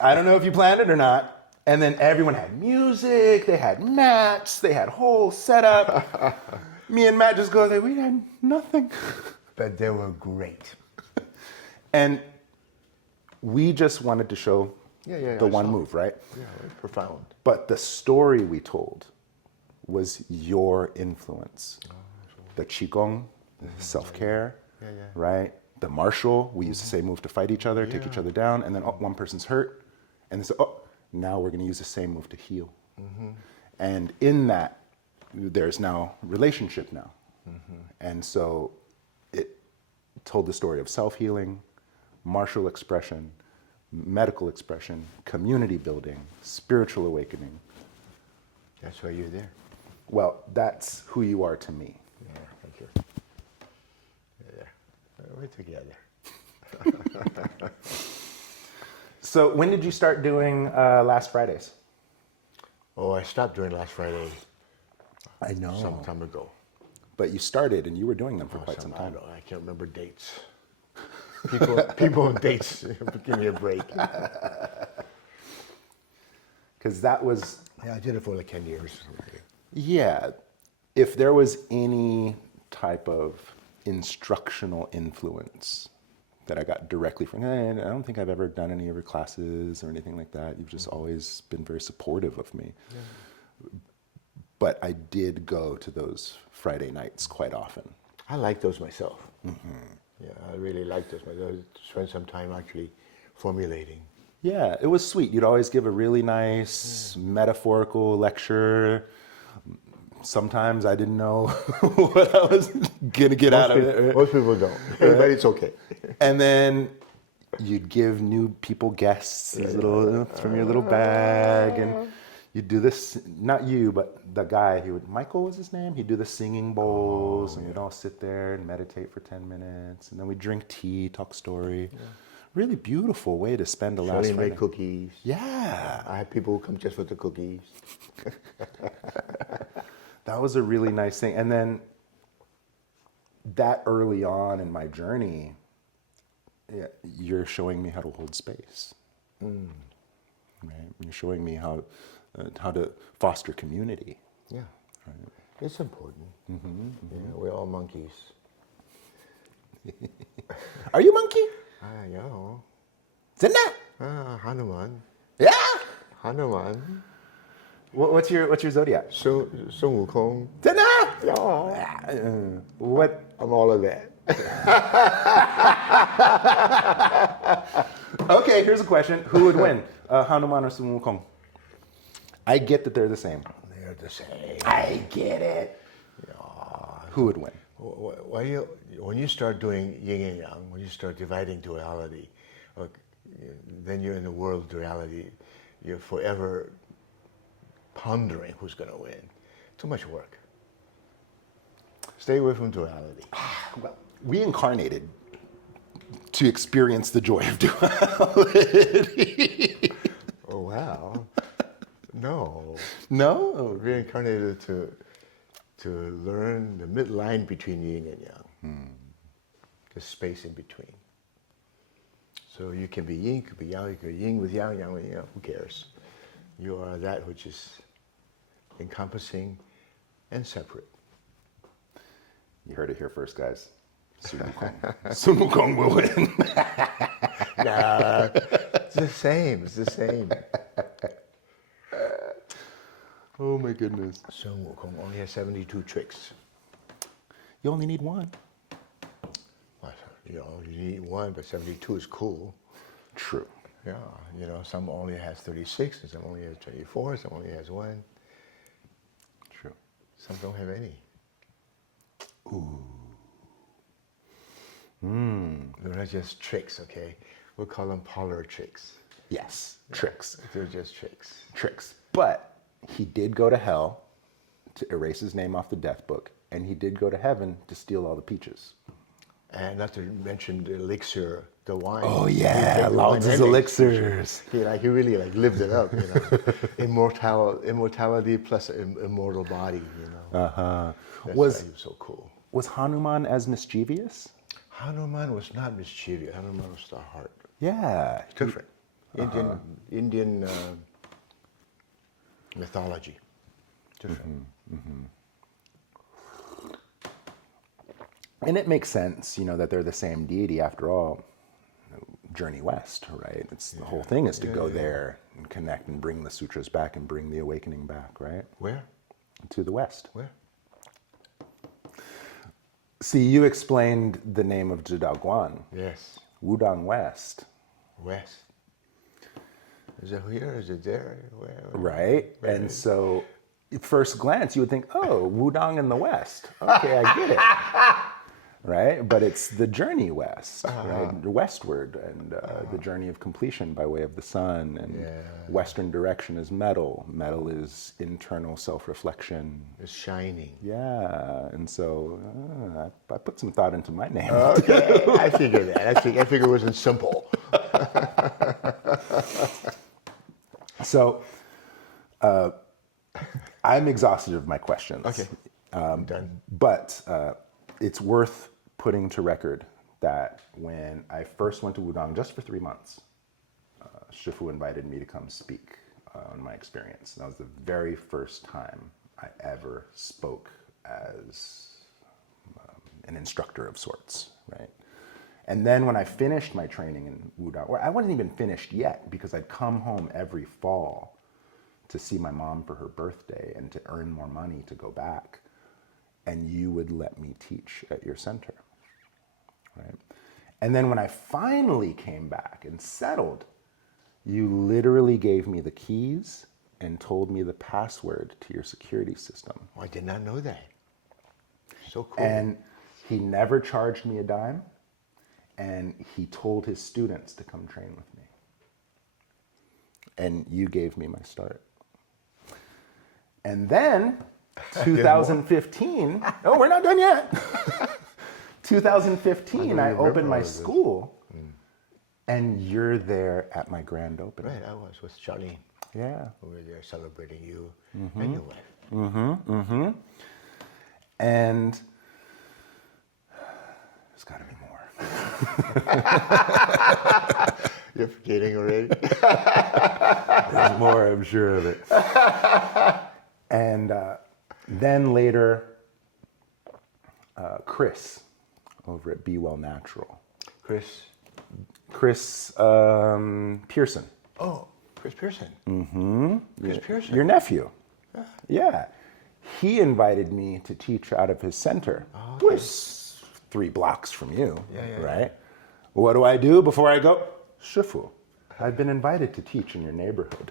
I don't know if you planned it or not. And then everyone had music, they had mats, they had whole setup. Me and Matt just go there, we had nothing. But they were great. And we just wanted to show the one move, right? Yeah, profound. But the story we told was your influence. The Qigong, self-care, right? The martial, we used to say move to fight each other, take each other down, and then one person's hurt, and they say, now we're gonna use the same move to heal. And in that, there's now relationship now. And so it told the story of self-healing, martial expression, medical expression, community building, spiritual awakening. That's why you're there. Well, that's who you are to me. Yeah, thank you. Yeah, we're together. So when did you start doing Last Fridays? Oh, I stopped doing Last Friday I know. some time ago. But you started and you were doing them for quite some time. I can't remember dates. People on dates, give me a break. Because that was... Yeah, I did it for like 10 years. Yeah. If there was any type of instructional influence that I got directly from, I don't think I've ever done any of your classes or anything like that. You've just always been very supportive of me. Yeah. But I did go to those Friday nights quite often. I like those myself. Yeah, I really like those myself. Spend some time actually formulating. Yeah, it was sweet. You'd always give a really nice metaphorical lecture. Sometimes I didn't know what I was going to get out of it. Right? Most people don't, but it's okay. And then you'd give new people guests these little from your little bag, and you'd do this. Not you, but the guy. Michael was his name. He'd do the singing bowls, and we'd all sit there and meditate for 10 minutes, and then we'd drink tea, talk story. Yeah. Really beautiful way to spend the last Friday. Make cookies. Yeah. I had people who come just for the cookies. That was a really nice thing. And then that early on in my journey, you're showing me how to hold space. Right? You're showing me how to foster community. Yeah. Right? It's important. Yeah, we're all monkeys. Are you a monkey? I know. Zenda? Hanuman. Yeah. Hanuman. What's your zodiac? Sun Wukong. Zenda? Yeah. What? I'm all of that. Okay, here's a question. Who would win, Hanuman or Sun Wukong? I get that they're the same. They're the same. I get it. Yeah. Who would win? When you start doing yin and yang, when you start dividing duality, then you're in the world of duality. You're forever pondering who's going to win. Too much work. Stay away from duality. Well, we incarnated to experience the joy of duality. Oh, wow. No. No? Reincarnated to learn the midline between yin and yang, the space in between. So you can be yin, you could be yang, you could be yin with yang, yang with yang, who cares? You are that which is encompassing and separate. You heard it here first, guys. Sun Wukong. Sun Wukong will win. Nah, it's the same, it's the same. Oh my goodness. Sun Wukong only has 72 tricks. You only need one. You know, you need one, but 72 is cool. True. Yeah, you know, some only has 36, and some only has 24, some only has one. True. Some don't have any. Ooh. They're not just tricks, okay? We'll call them parlor tricks. Yes, tricks. They're just tricks. Tricks. But he did go to hell to erase his name off the death book, and he did go to heaven to steal all the peaches. And not to mention the elixir, the wine. Oh yeah, Lao Tzu's elixirs. He really lived it up, you know. Immortality plus an immortal body, you know. Uh-huh. That's why he was so cool. Was Hanuman as mischievous? Hanuman was not mischievous. Hanuman was the heart. Yeah. Different. Indian mythology. Different. And it makes sense, you know, that they're the same deity after all. Journey west, right? It's the whole thing is to go there and connect and bring the sutras back and bring the awakening back, right? Where? To the west. Where? See, you explained the name of Guan. Yes. Wudang West. West. Is it here? Is it there? Where? Right? And so, at first glance, you would think, oh, Wudang in the West. Okay, I get it. Right? But it's the journey west, right? Westward, and the journey of completion by way of the sun. And Western direction is metal. Metal is internal self-reflection. It's shining. Yeah. And so I put some thought into my name. Okay, I figured that. I figured it wasn't simple. So I'm exhausted of my questions. Okay. Done. But it's worth putting to record that when I first went to Wudang just for 3 months, Shifu invited me to come speak on my experience. That was the very first time I ever spoke as an instructor of sorts, right? And then when I finished my training in Wudang, or I wasn't even finished yet because I'd come home every fall to see my mom for her birthday and to earn more money to go back. And you would let me teach at your center, right? And then when I finally came back and settled, you literally gave me the keys and told me the password to your security system. Oh, I did not know that. So cool. And he never charged me a dime, and he told his students to come train with me. And you gave me my start. And then 2015, oh, we're not done yet. 2015, I opened my school, and you're there at my grand opening. Right, I was with Charlene. Yeah. We were there celebrating you and your wife. And there's got to be more. You're forgetting already? There's more, I'm sure of it. And then later, Chris over at Be Well Natural. Chris Pearson. Oh, Chris Pearson. Chris Pearson. Your nephew. Yeah. He invited me to teach out of his center, which is 3 blocks from you, right? What do I do before I go? Shifu, I've been invited to teach in your neighborhood.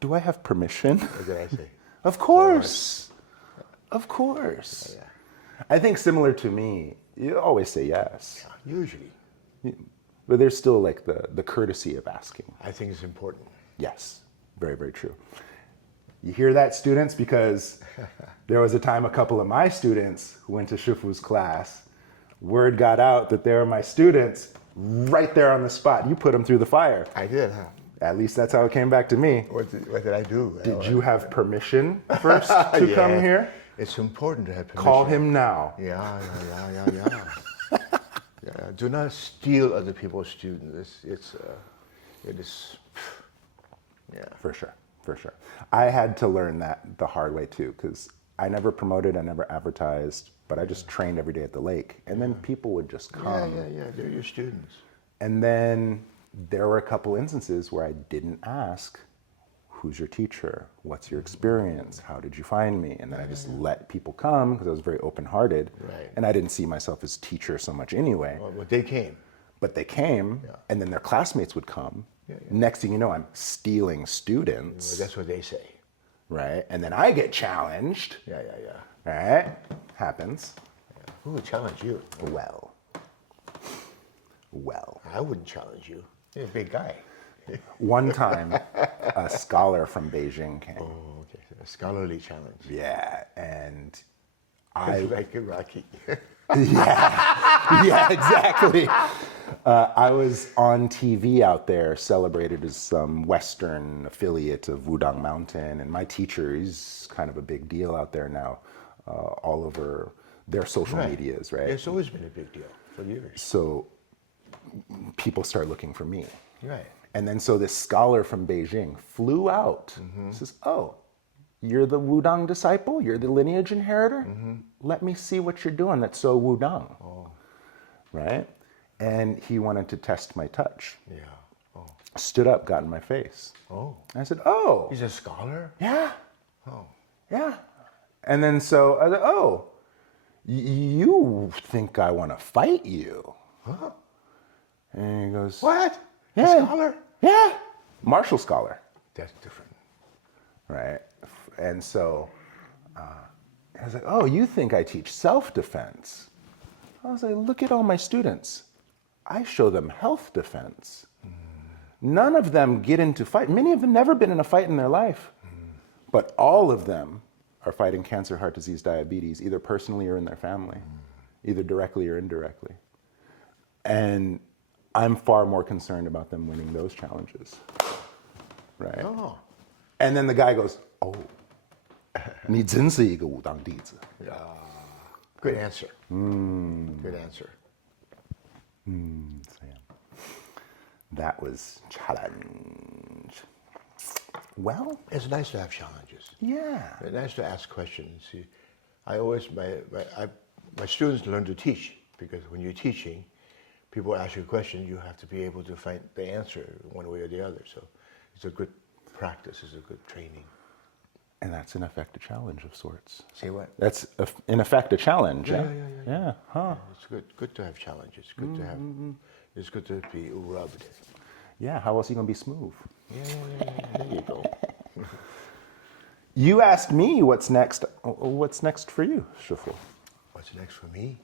Do I have permission? What did I say? Of course. Of course. Yeah. I think similar to me, you always say yes. Usually. But there's still like the courtesy of asking. I think it's important. Yes, very, very true. You hear that, students? Because there was a time a couple of my students who went to Shifu's class, word got out that they were my students right there on the spot. You put them through the fire. I did, huh? At least that's how it came back to me. What did I do? Did you have permission first to come here? It's important to have permission. Call him now. Yeah. Yeah. Do not steal other people's students. It is. Yeah. For sure. I had to learn that the hard way too, because I never promoted, I never advertised, but I just trained every day at the lake. And then people would just come. Yeah. They're your students. And then there were a couple instances where I didn't ask, who's your teacher? What's your experience? How did you find me? And then I just let people come because I was very open-hearted. Right. And I didn't see myself as teacher so much anyway. Well, they came. But they came, and then their classmates would come. Next thing you know, I'm stealing students. Well, that's what they say. Right? And then I get challenged. Yeah. Right? Happens. Yeah. Who would challenge you? Well. I wouldn't challenge you. You're a big guy. One time, a scholar from Beijing came. Oh, okay. So a scholarly challenge. Yeah, and I like it, Rocky. yeah, exactly. I was on TV out there, celebrated as some Western affiliate of Wudang Mountain, and my teacher is kind of a big deal out there now, all over their social medias, right? It's always been a big deal for years. So people start looking for me. Right. And then so this scholar from Beijing flew out, says, oh, you're the Wudang disciple? You're the lineage inheritor? Let me see what you're doing that's so Wudang. Oh. Right? And he wanted to test my touch. Yeah. Oh. Stood up, got in my face. Oh. I said, oh. He's a scholar? Yeah. Oh. Yeah. And then so I said, oh, you think I want to fight you? Huh? And he goes, What? Yeah. A scholar? Yeah. Martial scholar. That's different. Right? And so I was like, oh, you think I teach self-defense? I was like, look at all my students. I show them health defense. None of them get into fight. Many of them never been in a fight in their life. But all of them are fighting cancer, heart disease, diabetes, either personally or in their family, either directly or indirectly. And I'm far more concerned about them winning those challenges. Right? Oh. And then the guy goes, oh, 你真是一个武当弟子. Good answer. Good answer. So yeah. That was challenge. Well, It's nice to have challenges. yeah. It's nice to ask questions. See, my students learn to teach because when you're teaching, people ask you a question, you have to be able to find the answer one way or the other. So it's a good practice, it's a good training. And that's in effect a challenge of sorts. See what? That's in effect a challenge. Yeah. Yeah. Huh. It's good to have challenges. Good to have. It's good to be rubbed. Yeah. How else are you gonna be smooth? Yeah. There you go. You asked me what's next. What's next for you, Shifu? What's next for me?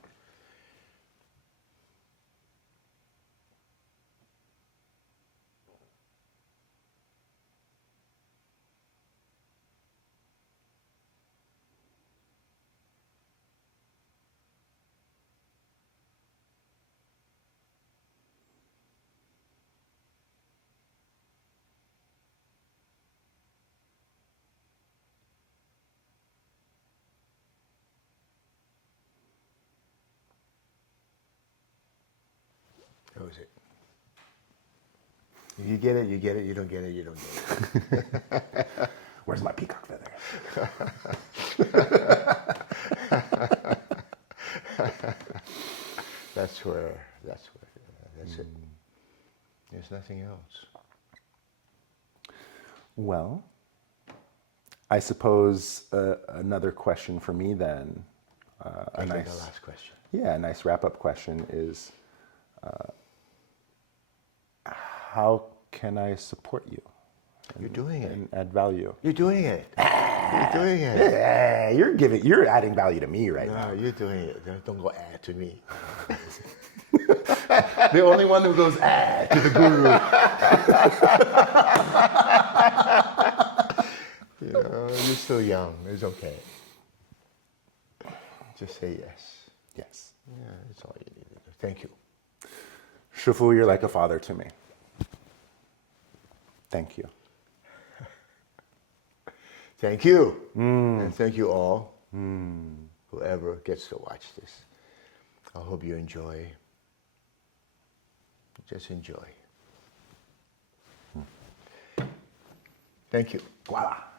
That was it. You get it, you get it. You don't get it, you don't get it. Where's my peacock feather? That's it. There's nothing else. Well, I suppose another question for me then. I think the last question. Yeah, a nice wrap-up question is, how can I support you? You're doing it. And add value. You're doing it. You're doing it. Yeah, you're adding value to me right now. No, you're doing it. Don't go add to me. The only one who goes to the guru. You're still young. It's okay. Just say yes. Yes. Yeah, that's all you need to do. Thank you. Shifu, you're like a father to me. Thank you. Thank you. And thank you all Whoever gets to watch this. I hope you enjoy. Just enjoy. Thank you. Voila.